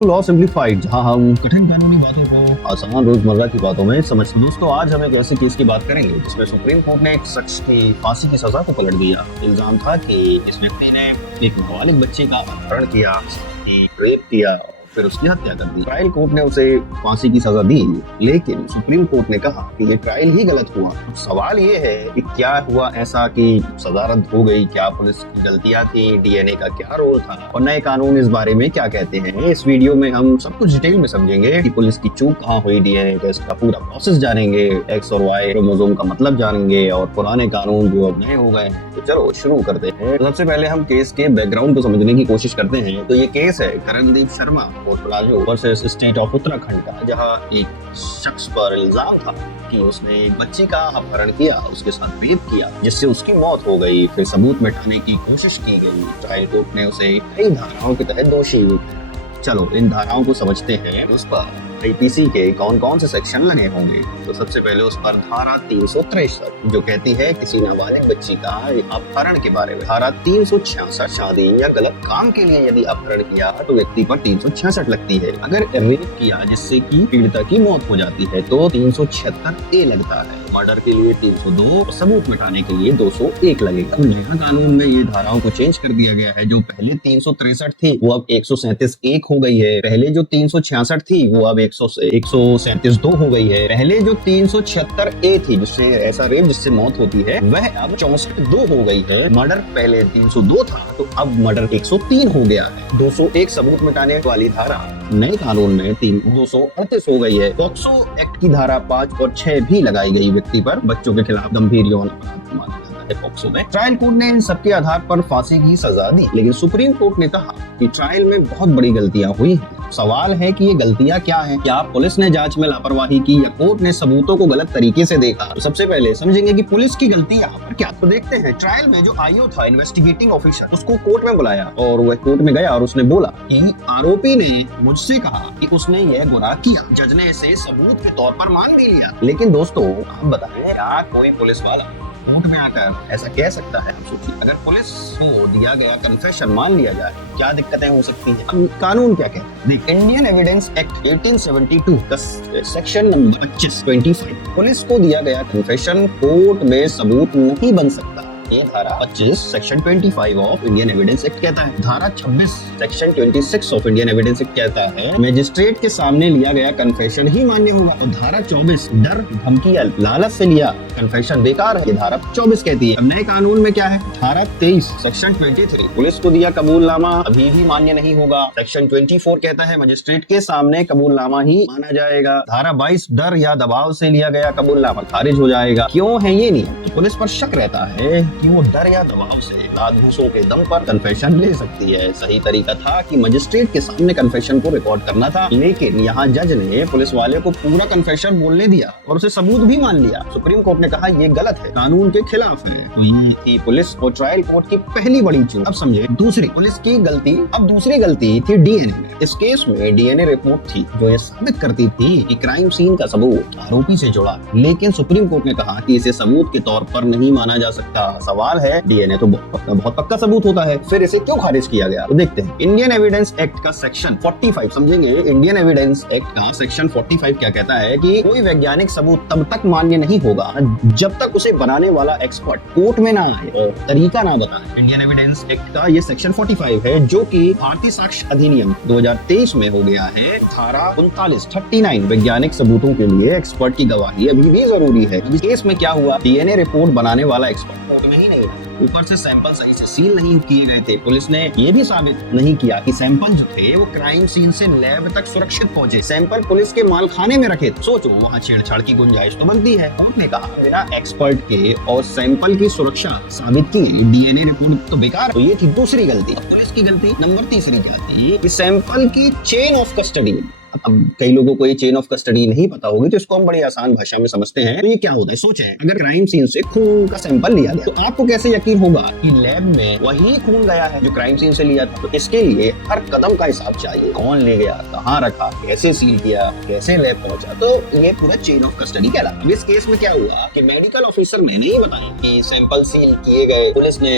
Law simplified, जहां हम कठिन कानूनी बातों को आसान रोजमर्रा की बातों में समझते हैं। दोस्तों, आज हम एक ऐसे केस की बात करेंगे जिसमें सुप्रीम कोर्ट ने एक शख्स की फांसी की सजा को पलट दिया। इल्जाम था कि इस व्यक्ति ने एक नाबालिग बच्चे का अपहरण किया, रेप किया, फिर उसकी हत्या कर दी। ट्रायल कोर्ट ने उसे फांसी की सजा दी, लेकिन सुप्रीम कोर्ट ने कहा कि ये ट्रायल ही गलत हुआ। सवाल ये है कि क्या हुआ ऐसा कि सजा रद्द हो गई? क्या पुलिस की गलतियां थी? डीएनए का क्या रोल था? और नए कानून इस बारे में क्या कहते हैं? इस वीडियो में हम सब कुछ डिटेल में समझेंगे कि पुलिस की चूक कहाँ हुई, डीएनए टेस्ट का पूरा प्रोसेस जानेंगे, एक्स और वाई क्रोमोसोम का मतलब जानेंगे और पुराने कानून जो अब नए हो गए हैं। तो चलो शुरू करते हैं। सबसे पहले हम केस के बैकग्राउंड को समझने की कोशिश करते हैं। तो ये केस है करणदीप शर्मा और palazzo versus state of Uttarakhand का, जहां एक शख्स पर इल्जाम था कि उसने एक बच्ची का अपहरण किया, उसके साथ रेप किया, जिससे उसकी मौत हो गई। फिर सबूत मिटाने की कोशिश की गई। ट्रायल कोर्ट ने उसे कई धाराओं के तहत दोषी ठहराया। चलो इन धाराओं को समझते हैं। उस पर आईपीसी के कौन कौन से सेक्शन लगे होंगे। तो सबसे पहले उस पर धारा 363 जो कहती है किसी नाबालिग बच्ची का अपहरण के बारे में। धारा 366 शादी या गलत काम के लिए यदि अपहरण किया तो व्यक्ति पर 366 लगती है। अगर रेप किया जिससे कि पीड़िता की मौत हो जाती है तो 376 लगता है। मर्डर के लिए 302 और सबूत मिटाने के लिए 201 लगेगा। नया कानून में ये धाराओं को चेंज कर दिया गया है। जो पहले 363 थी वो अब 137 1 हो गई है। पहले जो 366 थी वो अब 137 2 हो गई है। पहले जो 376 ए थी जिससे ऐसा रेप जिससे मौत होती है वह अब 64 2 हो गई है। मर्डर पहले 302 था तो अब मर्डर 103 हो गया है। 201 सबूत मिटाने वाली धारा नए कानून में 238 हो गई है। पॉक्सो एक्ट की धारा 5 और 6 भी लगाई गई व्यक्ति पर बच्चों के खिलाफ गंभीर यौन अपराध माना जाता है पॉक्सो में। ट्रायल कोर्ट ने इन सबके आधार पर फांसी की सजा दी, लेकिन सुप्रीम कोर्ट ने कहा कि ट्रायल में बहुत बड़ी गलतियां हुई हैं। सवाल है कि ये गलतियां क्या हैं? क्या पुलिस ने जांच में लापरवाही की या कोर्ट ने सबूतों को गलत तरीके से देखा? तो सबसे पहले समझेंगे कि पुलिस की गलती यहाँ पर क्या। तो देखते हैं। ट्रायल में जो आईओ था, इन्वेस्टिगेटिंग ऑफिसर, उसको कोर्ट में बुलाया और वह कोर्ट में गया और उसने बोला कि आरोपी ने मुझसे कहा कि उसने यह गुनाह किया। जज ने इसे सबूत के तौर पर मान भी लिया। लेकिन दोस्तों आप बताएं, क्या कोई पुलिस वाला कोर्ट में आकर ऐसा कह सकता है? हम सोचिए, अगर पुलिस को दिया गया कन्फेशन मान लिया जाए क्या दिक्कतें हो सकती हैं? अब कानून क्या कहता है? देख, इंडियन एविडेंस एक्ट 1872 का सेक्शन नंबर 25 पुलिस को दिया गया कन्फेशन कोर्ट में सबूत नहीं बन सकता। ये धारा 25 section 25 of Indian evidence act कहता है। धारा 26 section 26 of Indian evidence act कहता है मजिस्ट्रेट के सामने लिया गया कन्फेशन ही मान्य होगा। और धारा 24 डर धमकी या लालच से लिया कन्फेशन बेकार है, ये धारा 24 कहती है। अब नए कानून में क्या है? धारा 23 सेक्शन 23 पुलिस को दिया कबूलनामा अभी भी मान्य नहीं होगा। सेक्शन 24 कहता है मजिस्ट्रेट के सामने कबूलनामा ही माना जाएगा। धारा 22 डर या दबाव से लिया गया कबूलनामा खारिज हो जाएगा। क्यों है ये नियम? तो पुलिस पर शक रहता है कि वो डर या दबाव से दादूसों के दम पर कन्फेशन ले सकती है। सही तरीका था कि मजिस्ट्रेट के सामने कन्फेशन को रिकॉर्ड करना था, लेकिन यहाँ जज ने पुलिस वाले को पूरा कन्फेशन बोलने दिया और उसे सबूत भी मान लिया। सुप्रीम कोर्ट ने कहा ये गलत है, कानून के खिलाफ है। तो ये थी पुलिस और ट्रायल कोर्ट की पहली बड़ी चूक। अब समझे दूसरी पुलिस की गलती। अब दूसरी गलती थी डीएनए में। इस केस में डीएनए रिपोर्ट थी जो ये साबित करती थी कि क्राइम सीन का सबूत आरोपी से जुड़ा, लेकिन सुप्रीम कोर्ट ने कहा कि इसे सबूत के तौर पर नहीं माना जा सकता। सवाल है, डीएनए तो बहुत पक्का सबूत होता है, फिर इसे क्यों खारिज किया गया? तो देखते हैं। इंडियन एविडेंस एक्ट का सेक्शन 45 समझेंगे। इंडियन एविडेंस एक्ट का सेक्शन 45 क्या कहता है कि कोई वैज्ञानिक सबूत तब तक मान्य नहीं होगा जब तक उसे बनाने वाला एक्सपर्ट कोर्ट में ना आए और तरीका ना बताए। इंडियन एविडेंस एक्ट का ये सेक्शन 45 है जो कि भारतीय साक्ष्य अधिनियम 2023 में हो गया है। धारा 39 वैज्ञानिक सबूतों के लिए एक्सपर्ट की गवाही अभी भी जरूरी है। इस केस में क्या हुआ? डीएनए रिपोर्ट बनाने वाला एक्सपर्ट कोर्ट में ही नहीं रहा। ऊपर से सैंपल सही से सील नहीं किए गए थे। पुलिस ने ये भी साबित नहीं किया कि सैंपल जो थे वो क्राइम सीन से लैब तक सुरक्षित पहुंचे। सैंपल पुलिस के मालखाने में रखे। सोचो, वहाँ छेड़छाड़ की गुंजाइश तो बनती है। कोर्ट ने कहा बिना एक्सपर्ट के और सैंपल की सुरक्षा साबित किए डीएनए रिपोर्ट तो बेकार। तो ये थी दूसरी गलती। पुलिस की गलती नंबर तीसरी क्या थी कि सैंपल की चेन ऑफ कस्टडी। अब अब कई लोगों को ये चेन ऑफ कस्टडी नहीं पता होगी, तो इसको हम बड़ी आसान भाषा में समझते हैं। तो ये क्या होता है, सोचें अगर क्राइम सीन से खून का सैंपल लिया गया तो आपको कैसे यकीन होगा कि लैब में वही खून गया है जो क्राइम सीन से लिया था। तो इसके लिए हर कदम का हिसाब चाहिए, कौन ले गया, कहाँ रखा, कैसे सील किया, कैसे लैब पहुंचा। तो ये पूरा चेन ऑफ कस्टडी कहलाता है। इस केस में क्या हुआ कि मेडिकल ऑफिसर ने नहीं बताया कि सैंपल सील किए गए, पुलिस ने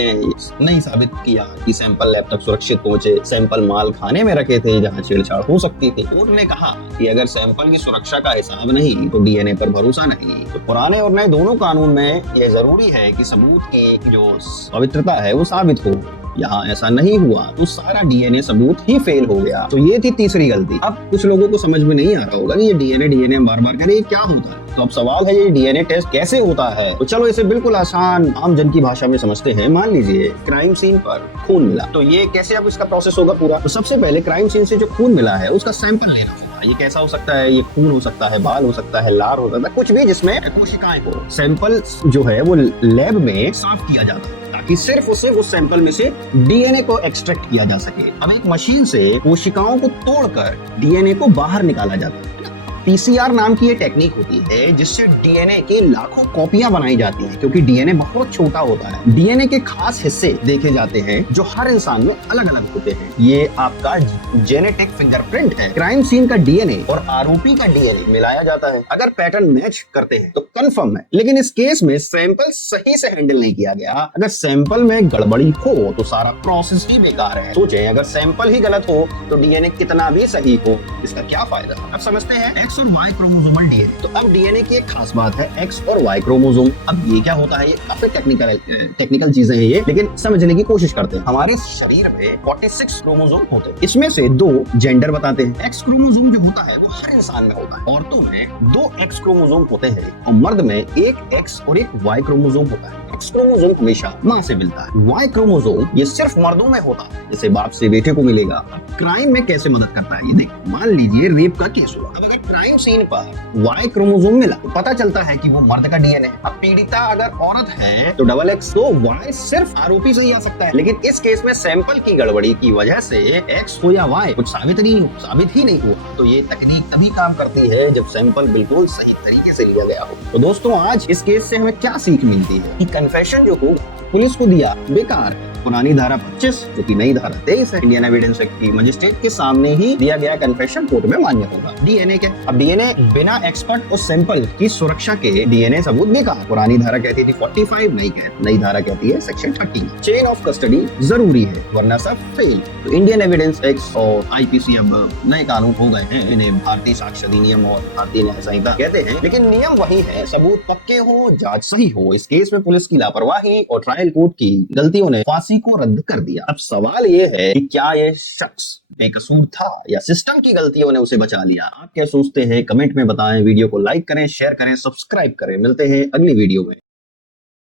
नहीं साबित किया कि सैंपल लैब तक सुरक्षित पहुंचे, सैंपल माल खाने में रखे थे जहां छेड़छाड़ हो सकती थी। कोर्ट ने कहा कि अगर सैंपल की सुरक्षा का हिसाब नहीं तो डीएनए पर भरोसा नहीं। तो पुराने और नए दोनों कानून में यह जरूरी है कि सबूत की जो पवित्रता है वो साबित हो। यहाँ ऐसा नहीं हुआ तो सारा डीएनए सबूत ही फेल हो गया। तो ये थी तीसरी गलती। अब कुछ लोगों को समझ में नहीं आ रहा होगा कि ये डीएनए बार-बार करें, ये क्या होता है। तो अब सवाल है ये डीएनए टेस्ट कैसे होता है। तो चलो इसे बिल्कुल आसान आम जन की भाषा में समझते हैं। मान लीजिए क्राइम सीन पर खून मिला, तो ये कैसे अब इसका प्रोसेस होगा पूरा। तो सबसे पहले क्राइम सीन से जो खून मिला है उसका सैंपल लेना होगा। ये कैसा हो सकता है, ये खून हो सकता है, बाल हो सकता है, लार हो सकता है, कुछ भी जिसमें कोशिकाएं हो। सैंपल जो है वो लैब में साफ किया जाता है ताकि सिर्फ उसे उस सैंपल में से डीएनए को एक्सट्रैक्ट किया जा सके। अब एक मशीन से कोशिकाओं को तोड़कर डीएनए को बाहर निकाला जाता है। पीसीआर नाम की ये टेक्निक होती है जिससे डीएनए की लाखों कॉपियां बनाई जाती हैं, क्योंकि डीएनए बहुत छोटा होता है। डीएनए के खास हिस्से देखे जाते हैं जो हर इंसान में अलग अलग होते हैं। ये आपका जेनेटिक फिंगरप्रिंट है। क्राइम सीन का डीएनए और आरोपी का डीएनए मिलाया जाता है। अगर पैटर्न मैच करते हैं तो कंफर्म है, लेकिन इस केस में सैंपल सही से हैंडल नहीं किया गया। अगर सैंपल में गड़बड़ी हो तो सारा प्रोसेस ही बेकार है। सोचें अगर सैंपल ही गलत हो तो डीएनए कितना भी सही हो, इसका क्या फायदा। अब समझते हैं एक्स और वाई क्रोमोसोमल डीएनए। तो अब डीएनए की एक खास बात है एक्स और वाई क्रोमोसोम। अब ये क्या होता है, ये काफी टेक्निकल चीजें हैं ये, लेकिन समझने की कोशिश करते हैं। हमारे शरीर में 46 क्रोमोसोम होते हैं। इसमें से 2 जेंडर बताते हैं। एक्स क्रोमोसोम जो होता है वो हर इंसान में होता है। औरतों में 2 एक्स क्रोमोसोम होते हैं और मर्द में 1 एक्स और 1 वाई क्रोमोसोम होता है। एक्स क्रोमोसोम हमेशा मां से मिलता है। वाई क्रोमोसोम ये सिर्फ मर्दों में होता है, जैसे बाप से बेटे को मिलेगा। क्राइम में कैसे मदद करता है ये देखो। मान लीजिए रेप का केस हुआ। अब अगर क्राइम सीन पर वाई क्रोमोसोम मिला तो पता चलता है कि वो मर्द का डीएनए है। अब पीड़िता अगर औरत है तो डबल एक्स, तो वाई सिर्फ आरोपी से ही आ सकता है। लेकिन इस केस में सैंपल की गड़बड़ी की वजह से एक्स हो या वाई कुछ साबित ही नहीं हुआ। तो ये तकनीक तभी काम करती है जब सैंपल बिल्कुल सही तरीके से लिया गया हो। तो दोस्तों आज इस केस से हमें क्या सीख मिलती है कि कन्फेशन जो हो पुलिस को दिया बेकार है। पुरानी धारा 25 जो कि नई धारा 23 है इंडियन एविडेंस एक्ट की, मजिस्ट्रेट के सामने ही दिया गया कन्फेशन कोर्ट में मान्य होगा। डीएनए के अब डीएनए बिना एक्सपर्ट और सैंपल की सुरक्षा के डीएनए सबूत बेकार। पुरानी धारा कहती थी 45, नई धारा कहती है सेक्शन 30। चेन ऑफ कस्टडी जरूरी है वरना सब फेल। तो इंडियन एविडेंस एक्ट और आईपीसी अब नए कानून हो गए हैं। इन्हें भारतीय साक्ष्य अधिनियम और भारतीय न्याय संहिता कहते हैं, लेकिन नियम वही है, सबूत पक्के हो, जांच सही हो। इस केस में पुलिस की लापरवाही और ट्रायल कोर्ट की गलतियों ने फांसी को रद्द कर दिया। अब सवाल ये है कि क्या ये शख्स बेकसूर था या सिस्टम की गलतियों ने उसे बचा लिया। आप क्या सोचते हैं कमेंट में बताएं। वीडियो को लाइक करें, शेयर करें, सब्सक्राइब करें। मिलते हैं अगली वीडियो में।